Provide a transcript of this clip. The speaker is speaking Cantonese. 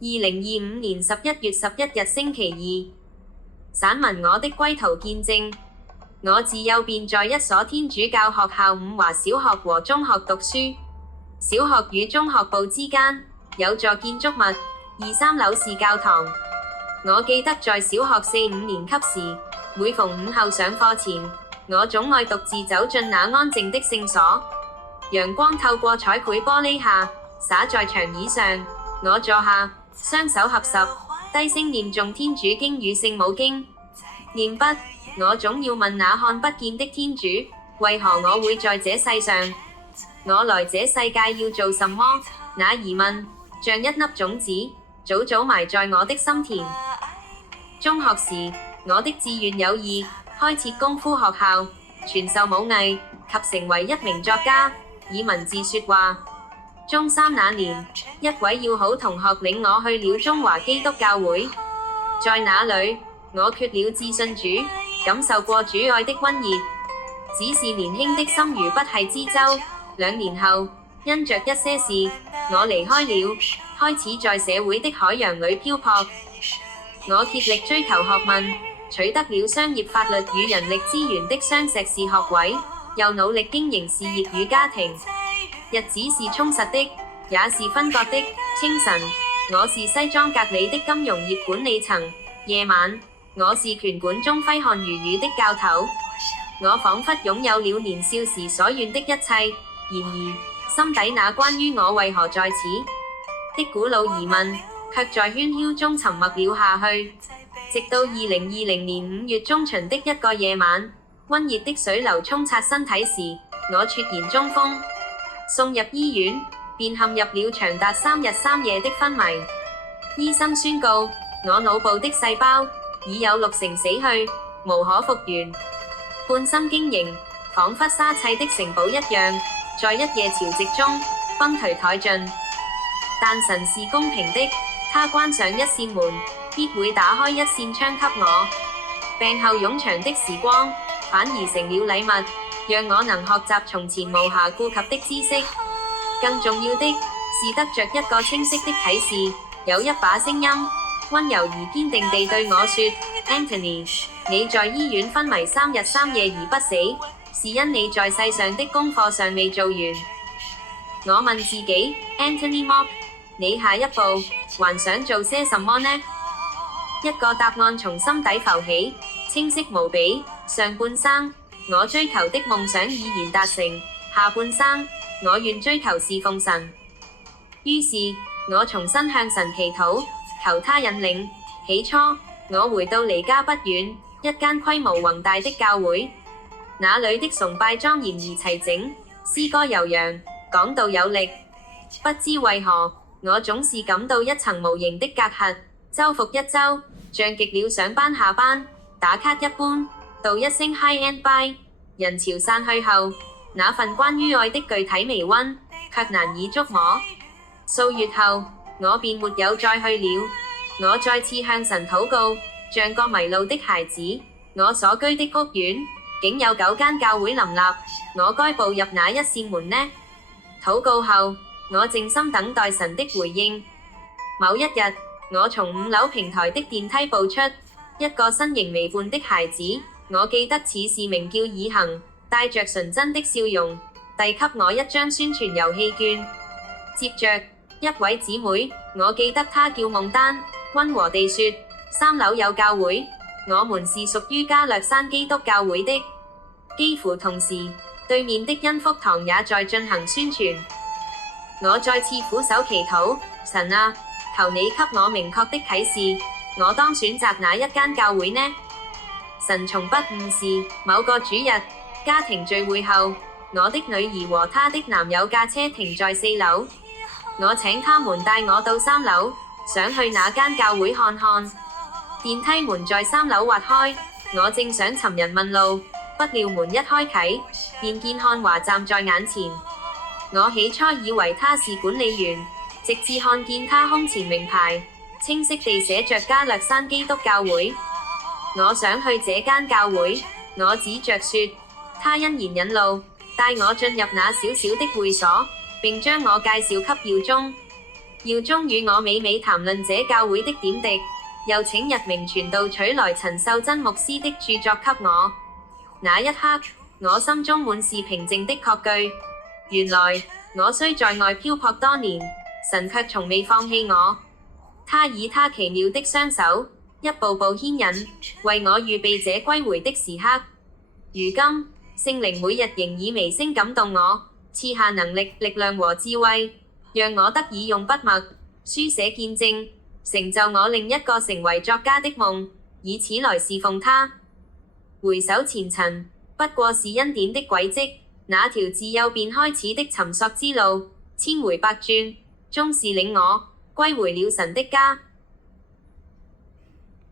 2025年11月11日星期二，散文我的歸途見證。我自幼便在一所天主教學校伍華小學和中學讀書。小學與中學部之間有座建築物，2、3樓是教堂。我記得在小學4、5年級時，每逢午後上課前，我總愛獨自走進那安靜的聖所。陽光透過彩繪玻璃下，灑在長椅上。我坐下，雙手合十，低聲念誦天主經與聖母經。念筆，我總要問那看不見的天主，為何我會在這世上？我來這世界要做什麼？那疑問像一粒種子，早早埋在我的心田。中學時，我的志願有二：開設功夫學校，傳授武藝及成為一名作家，以文字說話。中三那年，一位要好同學領我去了中華基督教會，在那裡，我決了志信主，感受過主愛的溫熱。只是年輕的心如不繫之舟。2年後，因着一些事，我離開了，開始在社會的海洋裡漂泊。我竭力追求學問，取得了商業法律與人力資源的雙碩士學位，又努力經營事業與家庭。日子是充實的，也是分割的。清晨，我是西裝革履的金融業管理層；夜晚，我是拳館中揮汗如雨的教頭。我彷彿擁有了年少時所願的一切，然而，心底那關於我為何在此的古老疑問，卻在喧囂中沉默了下去。直到2020年5月中旬的一個夜晚，溫熱的水流沖刷身體時，我猝然中風，送入醫院，便陷入了長達3日3夜的昏迷。醫生宣告，我腦部的細胞已有60%死去，無可復原。半心經營，彷彿沙砌的城堡一樣，在一夜潮汐中崩頹殆盡。但神是公平的，他關上一扇門，必會打開一扇窗給我。病後冗長的時光，反而成了禮物，讓我能學習從前無暇顧及的知識。更重要的是得着一個清晰的啟示，有一把聲音，溫柔而堅定地對我說 ：Anthony， 你在醫院昏迷3日3夜而不死，是因你在世上的功課尚未做完。我問自己 ：Anthony Mok， 你下一步還想做些什麼呢？一個答案從心底浮起，清晰無比。上半生，我追求的夢想已然達成；下半生，我願追求侍奉神。於是，我重新向神祈禱，求他引領。起初，我回到離家不遠一間規模宏大的教會，那裡的崇拜莊嚴而齊整，詩歌悠揚，講道有力。不知為何，我總是感到一層無形的隔閡，週復一週，像極了上班下班打卡一般，道一聲 Hi and Bye。人潮散去後，那份關於愛的具體微溫，卻難以觸摸。數月後，我便沒有再去了。我再次向神禱告，像個迷路的孩子。我所居的屋苑，竟有9間教會林立，我該步入哪一扇門呢？禱告後，我靜心等待神的回應。某一日，我從5樓平台的電梯步出，一個身形微胖的孩子，我記得此事名叫以恒，帶着純真的笑容，遞給我一張宣傳遊戲券。接着，一位姊妹，我記得她叫夢丹，溫和地說：3樓有教會，我們是屬於加略山基督教會的。幾乎同時，對面的恩福堂也在進行宣傳。我再次俯首祈禱，神啊，求你給我明確的啟示，我當選擇哪一間教會呢？神從不誤事。某個主日，家庭聚會後，我的女兒和她的男友駕車停在4樓，我請他們帶我到3樓，想去那間教會看看。電梯門在3樓滑開，我正想尋人問路，不料門一開啟，便見漢華站在眼前。我起初以為他是管理員，直至看見他胸前名牌清晰地寫着加略山基督教會。我想去這間教會，我指着說。他欣然引路，帶我進入那小小的會所，並將我介紹給耀宗。耀宗與我娓娓談論這教會的點滴，又請日明傳道取來陳秀珍牧師的著作給我。那一刻，我心中滿是平靜的確據。原來我雖在外漂泊多年，神卻從未放棄我。他以他奇妙的雙手，一步步牽引，為我預備這歸回的時刻。如今，聖靈每日仍以微聲感動我，賜下能力、力量和智慧，讓我得以用筆墨書寫見證，成就我另一個成為作家的夢，以此來侍奉他。回首前塵，不過是恩典的軌跡，那條自幼便開始的尋索之路，千迴百轉，終是領我歸回了神的家。